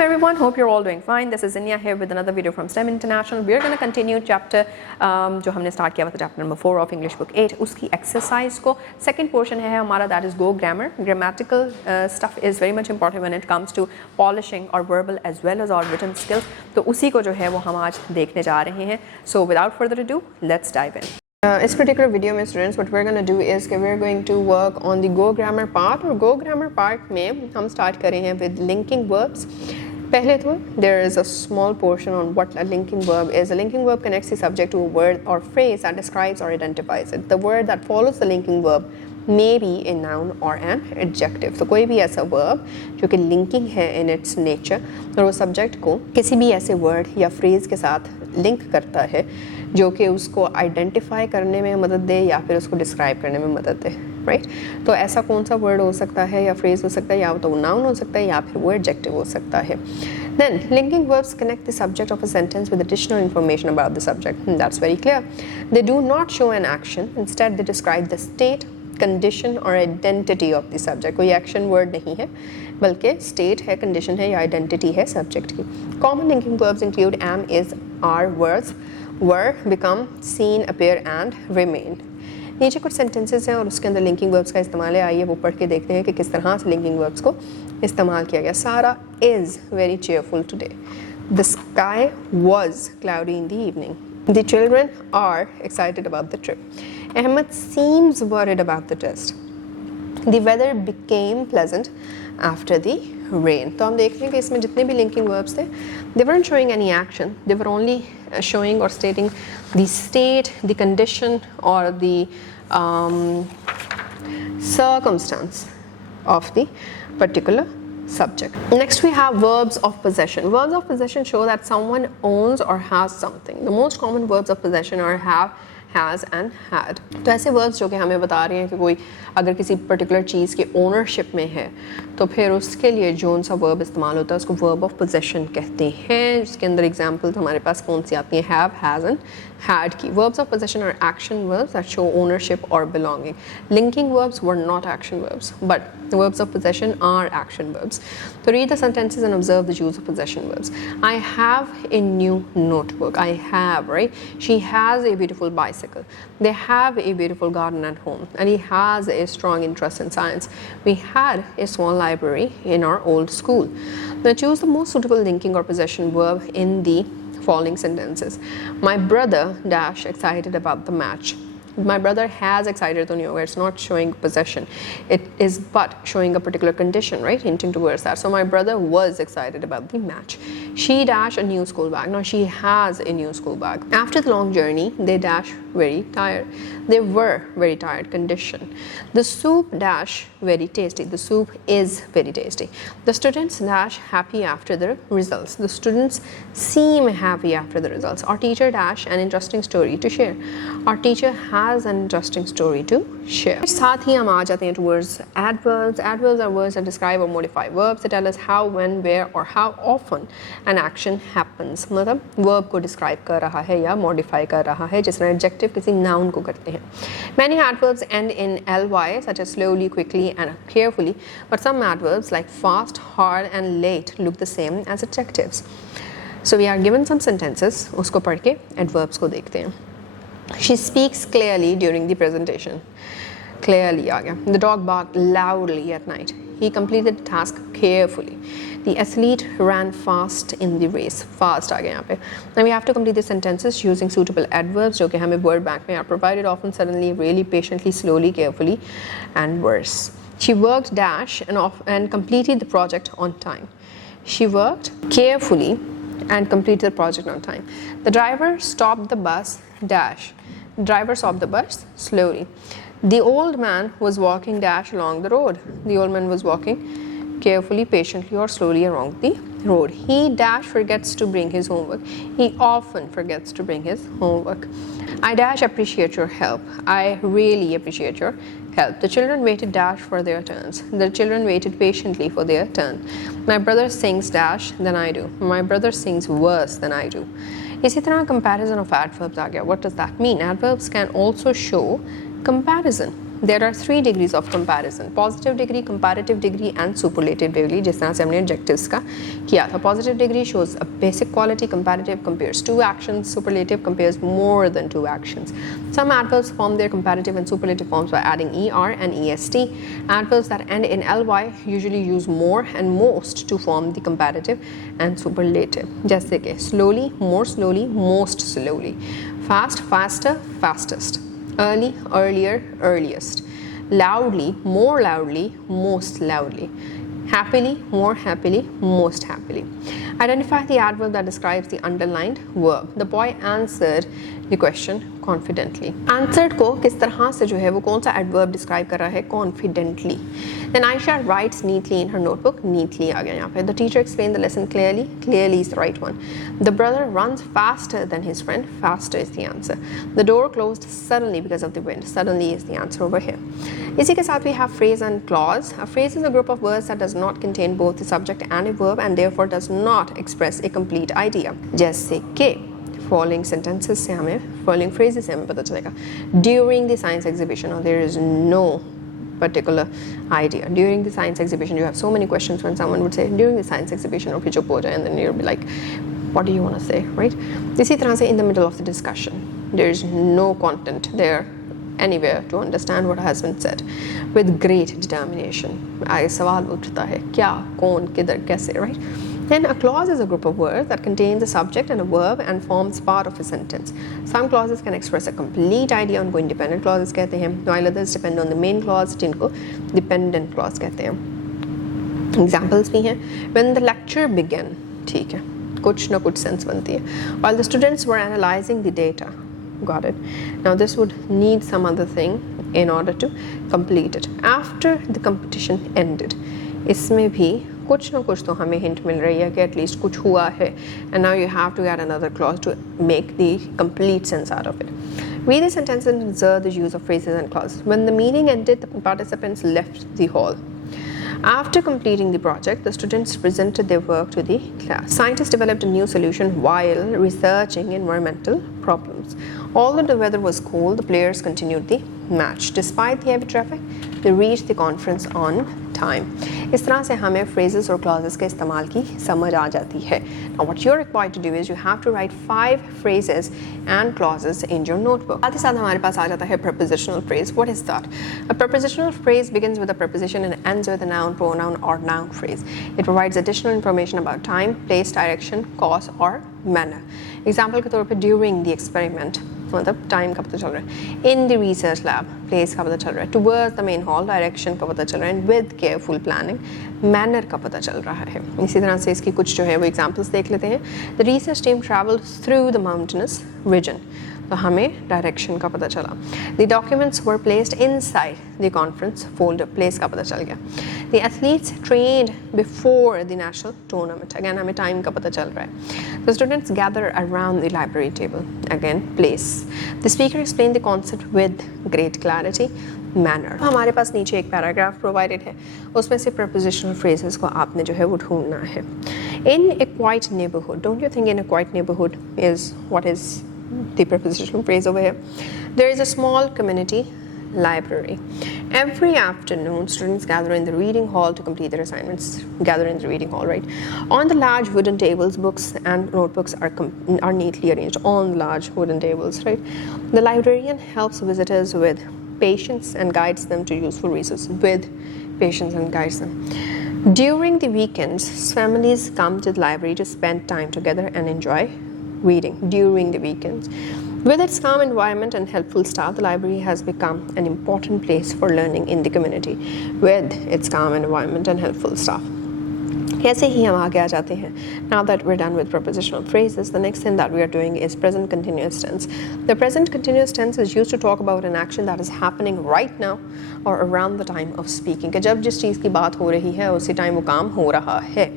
Welcome everyone, hope you're all doing fine. This is Inya here with another video from STEM International. We are going to continue chapter जो हमने start किया था chapter number 4 of English book 8 उसकी exercise को second portion है हमारा, that is go grammar. Grammatical stuff is very much important when it comes to polishing our verbal as well as our written skills. तो उसी को जो है वो हम आज देखने जा रहे हैं. So without further ado, let's dive in. This particular video में students, what we're going to do is कि we're going to work on the go grammar part. और go grammar part में हम start करेंगे with linking verbs. पहले तो there is a small portion on what a linking verb is. A linking verb connects the subject to a word or phrase that describes or identifies it. The word that follows the linking verb may be a noun or an adjective. तो कोई भी ऐसा verb जो कि linking है in its nature और वो subject को किसी भी ऐसे word या phrase के साथ link करता है जो कि उसको आइडेंटिफाई करने में मदद दे या फिर उसको डिस्क्राइब करने में मदद दे, राइट? तो ऐसा कौन सा वर्ड हो सकता है या फ्रेज हो सकता है, या तो वो नाउन हो सकता है या फिर वो एडजेक्टिव हो सकता है. Then linking verbs connect the subject of a sentence with additional information about the subject. That's very clear. They do not show an action. Instead, they describe the state, condition or identity of the subject. कोई action word नहीं है बल्कि state है, condition है या identity है subject की. Common linking verbs include am, is, are, words, were, become, seen, appear and remain. नीचे कुछ sentences हैं और उसके अंदर linking verbs का इस्तेमाल है. आइए वो पढ़ के देखते हैं कि किस तरह से linking verbs को इस्तेमाल किया गया. Sarah is very cheerful today. The sky was cloudy in the evening. The children are excited about the trip. Ahmed seems worried about the test. The weather became pleasant after the rain. तो हम देख रहे हैं कि इसमें जितने भी linking verbs थे, they weren't showing any action. They were only showing or stating the state, the condition or the circumstance of the particular subject. Next we have verbs of possession. Verbs of possession show that someone owns or has something. The most common verbs of possession are have, has and had. तो ऐसे words जो कि हमें बता रहे हैं कि कोई अगर किसी पर्टिकुलर चीज़ के ओनरशिप में है तो फिर उसके लिए जो सा वर्ब इस्तेमाल होता है उसको वर्ब ऑफ पोजेशन कहते हैं. इसके अंदर एग्जांपल्स हमारे पास कौन सी आती हैं? हैव, हैज़ एंड had की. Verbs of possession are action verbs that show ownership or belonging. Linking verbs were not action verbs, but the verbs of possession are action verbs. So read the sentences and observe the use of possession verbs. I have a new notebook. I have, right? She has a beautiful bicycle. They have a beautiful garden at home. And he has a strong interest in science. We had a small library in our old school. Now choose the most suitable linking or possession verb in the following sentences. My brother dash excited about the match. My brother has excited to know. It's not showing possession. It is but showing a particular condition, right? Hinting towards that. So my brother was excited about the match. She dash a new school bag. Now she has a new school bag. After the long journey, they dash very tired. They were very tired. Condition. The soup dash very tasty. The soup is very tasty. The students dash happy after the results. The students seem happy after the results. Our teacher dash an interesting story to share. Our teacher has an interesting story to share. साथ ही हम आ जाते हैं towards adverbs. Adverbs are words that describe or modify verbs. They tell us how, when, where or how often an action happens. मतलब verb को describe कर रहा है या modify कर रहा है, जिस तरह adjective किसी noun को करते हैं. Many adverbs end in ly such as slowly, quickly and carefully, but some adverbs like fast, hard and late look the same as adjectives. So we are given some sentences. उसको पढ़ के adverbs को देखते हैं. She speaks clearly during the presentation. Clearly आ गया. The dog barked loudly at night. He completed the task carefully. The athlete ran fast in the race. Fast आ गया यहाँ पे. Now we have to complete the sentences using suitable adverbs जो कि हमें word bank में are provided often, suddenly, really, patiently, slowly, carefully and worse. She worked dash and completed the project on time. She worked carefully and completed the project on time. The driver stopped the bus dash. The driver stopped the bus slowly. The old man was walking dash along the road. The old man was walking carefully, patiently or slowly along the road. He dash forgets to bring his homework. He often forgets to bring his homework. I dash appreciate your help. I really appreciate your help. The children waited dash for their turns. The children waited patiently for their turn. My brother sings dash than I do. My brother sings worse than I do. इसी तरह comparison of adverbs आ गया. What does that mean? Adverbs can also show comparison. there are 3 degrees of comparison: positive degree, comparative degree and superlative degree, जिस तरह से हमने adjectives का किया था. Positive degree shows a basic quality, comparative compares 2 actions, superlative compares more than 2 actions. Some adverbs form their comparative and superlative forms by adding er and est. Adverbs that end in ly usually use more and most to form the comparative and superlative. जैसे कि slowly, more slowly, most slowly, fast, faster, fastest, early, earlier, earliest, loudly, more loudly, most loudly, happily, more happily, most happily. Identify the adverb that describes the underlined verb. The boy answered the question confidently. Answered को किस तरह से जो है वो कौन सा adverb describe कर रहा है? Confidently. Then Aisha writes neatly in her notebook. Neatly आ गया यहाँ पे. The teacher explained the lesson clearly. Clearly is the right one. The brother runs faster than his friend. Faster is the answer. The door closed suddenly because of the wind. Suddenly is the answer over here. इसी के साथ we have phrase and clause. A phrase is a group of words that does not contain both the subject and a verb and therefore does not express a complete idea. जैसे कि following sentences से हमें following phrases से हमें पता चलेगा. During the science exhibition, or there is no particular idea. During the science exhibition, you have so many questions when someone would say during the science exhibition, or चुप हो जाए, and then you'll be like, what do you want to say, right? इसी तरह से in the middle of the discussion, there is no content there anywhere to understand what has been said. With great determination, आगे सवाल उठता है क्या, कौन, किधर, कैसे, right? Then a clause is a group of words that contains a subject and a verb and forms part of a sentence. Some clauses can express a complete idea, उनको independent clauses कहते हैं, while others depend on the main clause, जिनको dependent clause कहते हैं. Examples भी हैं. When the lecture began, ठीक है, कुछ ना कुछ sense बनती है. While the students were analyzing the data, got it. Now this would need some other thing in order to complete it. After the competition ended, इसमें भी कुछ ना कुछ तो हमें हिंट मिल रही है कि एटलीस्ट कुछ हुआ है, and now you have to add another clause to make the complete sense out of it. Read the sentence and observe the use of phrases and clauses. When the meeting ended, the participants left the hall. After completing the project, the students presented their work to the class. Scientists developed a new solution while researching environmental problems. Although the weather was cold, the players continued the match. Despite the heavy traffic, they reached the conference on time. इस तरह से हमें phrases और clauses के इस्तेमाल की समझ आ जाती है. Now what you're required to do is you have to write 5 phrases and clauses in your notebook. साथ ही साथ हमारे पास आ जाता है prepositional phrase. What is that? A prepositional phrase begins with a preposition and ends with a noun, pronoun or noun phrase. It provides additional information about time, place, direction, cause or manner. Example के तौर पे during the experiment, मतलब time का पता चल रहा है. In the research lab, place का पता चल रहा है. Towards the main hall, direction का पता चल रहा है. And with careful planning, manner का पता चल रहा है. इसी तरह से इसकी कुछ जो है वो examples देख लेते हैं. The research team traveled through the mountainous region. तो हमें डायरेक्शन का पता चला. The documents were placed inside the conference folder. Place का पता चल गया. The athletes trained before the national tournament. Again हमें time का पता चल रहा है. The students gather around the library table. Again place. The speaker explained the concept with great clarity. Manner. हमारे पास नीचे एक पैराग्राफ प्रोवाइडेड है, उसमें से prepositional phrases को आपने जो है वो ढूंढना है. In a quiet neighborhood, don't you think in a quiet neighborhood is what is the prepositional phrase over here? There is a small community library. Every afternoon, students gather in the reading hall to complete their assignments. Gather in the reading hall, right? On the large wooden tables, books and notebooks are neatly arranged on large wooden tables, right? The librarian helps visitors with patience and guides them to useful resources. With patience and guides them. During the weekends, families come to the library to spend time together and enjoy reading. During the weekends. With its calm environment and helpful staff, the library has become an important place for learning in the community. With its calm environment and helpful staff. कैसे ही हम आगे आ जाते हैं. Now that we're done with prepositional phrases, the next thing that we are doing is present continuous tense. The present continuous tense is used to talk about an action that is happening right now or around the time of speaking. कि जब जिस चीज़ की बात हो रही है उसी time वो काम हो रहा है.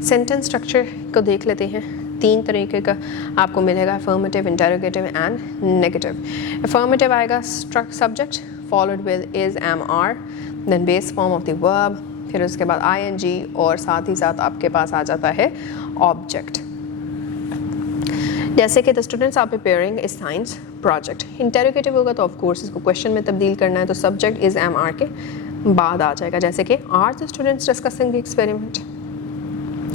Sentence structure को देख लेते हैं. 3 तरीके का आपको मिलेगा, affirmative, interrogative and negative. Affirmative आएगा subject followed with is, am, are, then base form of the verb, फिर उसके बाद ing और साथ ही साथ आपके पास आ जाता है object. जैसे कि the students are preparing a science project. Interrogative होगा तो ऑफ कोर्स इसको क्वेश्चन में तब्दील करना है, तो सब्जेक्ट इज एम आर के बाद आ जाएगा, जैसे कि are the students discussing the experiment.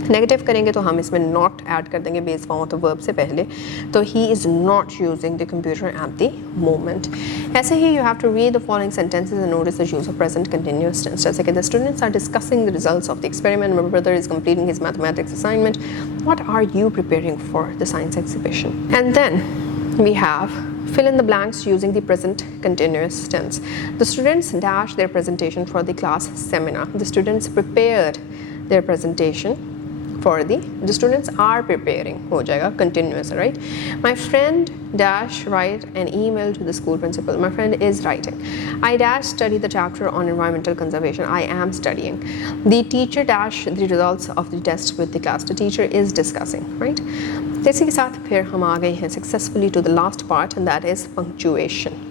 Negative करेंगे तो हम इसमें नॉट ऐड कर देंगे base form of the verb से पहले, तो he is not using the computer at the moment. ऐसे ही you have to read the following sentences and notice the use of present continuous tense, जैसे कि the students are discussing the results of the experiment, my brother is completing his mathematics assignment, what are you preparing for the science exhibition. And then we have fill in the blanks using the present continuous tense. The students dash their presentation for the class seminar. The students prepared their presentation for the students are preparing हो जाएगा continuous, right? My friend dash write an email to the school principal. My friend is writing. I dash study the chapter on environmental conservation. I am studying. The teacher dash the results of the test with the class. The teacher is discussing, right? इसी के साथ फिर हम आ गए हैं successfully to the last part, and that is punctuation.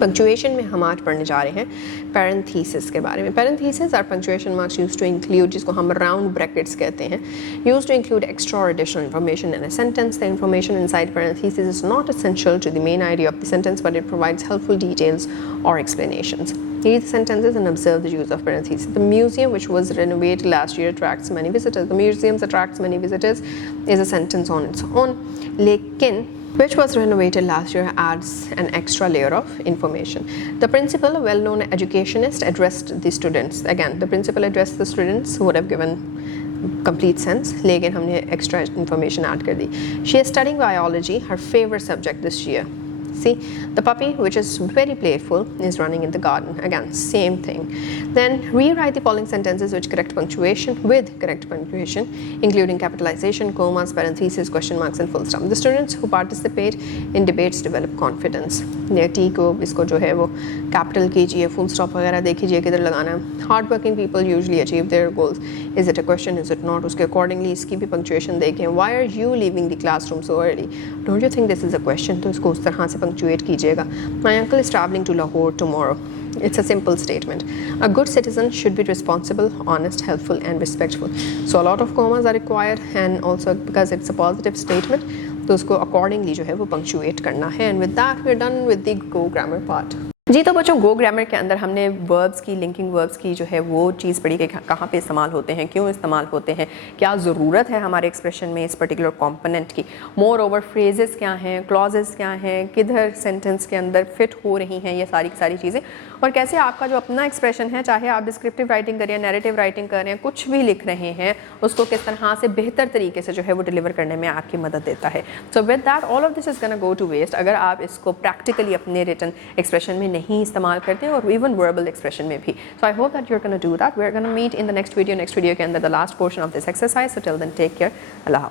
Punctuation में हम आज पढ़ने जा रहे हैं पैरेंथीसिस के बारे में. Parenthesis are punctuation marks use to include, जिसको हम राउंड ब्रैकेट्स कहते हैं, यूज टू इंक्लूड एक्स्ट्रा और additional information in a sentence. The information inside parenthesis is not essential to the main idea of the sentence, but it provides helpful details और explanations. Read the sentences and observe the use of parentheses. The museum, which was renovated last year, attracts many visitors. The museum attracts many visitors is a sentence on its own. लेकिन which was renovated last year adds an extra layer of information. The principal, a well-known educationist, addressed the students. Again, the principal addressed the students who would have given complete sense, लेकिन हमने extra information add कर दी. She is studying biology, her favorite subject this year. See, the puppy, which is very playful, is running in the garden. Again, same thing. Then rewrite the following sentences with correct punctuation, including capitalization, commas, parentheses, question marks, and full stop. The students who participate in debates develop confidence. ये T को इसको जो है वो capital कीजिए, full stop वगैरह देखिए किधर लगाना है. Hardworking people usually achieve their goals. Is it a question? Is it not? उसके accordingly इसकी भी punctuation देखें. Why are you leaving the classroom so early? Don't you think this is a question? तो इसको उस तरह से punctuate कीजिएगा. My uncle is traveling to Lahore tomorrow. It's a simple statement. A good citizen should be responsible, honest, helpful, and respectful. So a lot of commas are required, and also because it's a positive statement, तो उसको accordingly जो है वो punctuate करना है. And with that, we're done with the Go Grammar part. जी तो बच्चों, गो grammar के अंदर हमने वर्ब्स की, लिंकिंग वर्ब्स की जो है वो चीज़ पढ़ी कि कहाँ पे इस्तेमाल होते हैं, क्यों इस्तेमाल होते हैं, क्या ज़रूरत है हमारे एक्सप्रेशन में इस पर्टिकुलर कंपोनेंट की. मोर ओवर फ्रेजेस क्या हैं, क्लॉजेस क्या हैं, किधर सेंटेंस के अंदर फिट हो रही हैं, ये सारी की सारी चीज़ें, और कैसे आपका जो अपना एक्सप्रेशन है, चाहे आप डिस्क्रिप्टिव राइटिंग करें, नैरेटिव राइटिंग करें, कुछ भी लिख रहे हैं, उसको किस तरह से बेहतर तरीके से जो है वो डिलीवर करने में आपकी मदद देता है. So with that all of this is gonna go to waste अगर आप इसको प्रैक्टिकली अपने रिटन एक्सप्रेशन में नहीं इस्तेमाल करते हैं, और इवन वर्बल एक्सप्रेशन में भी. So I hope that you are gonna do that. We are gonna meet in the next video के अंदर the last portion of this exercise. So till then take care. Allah.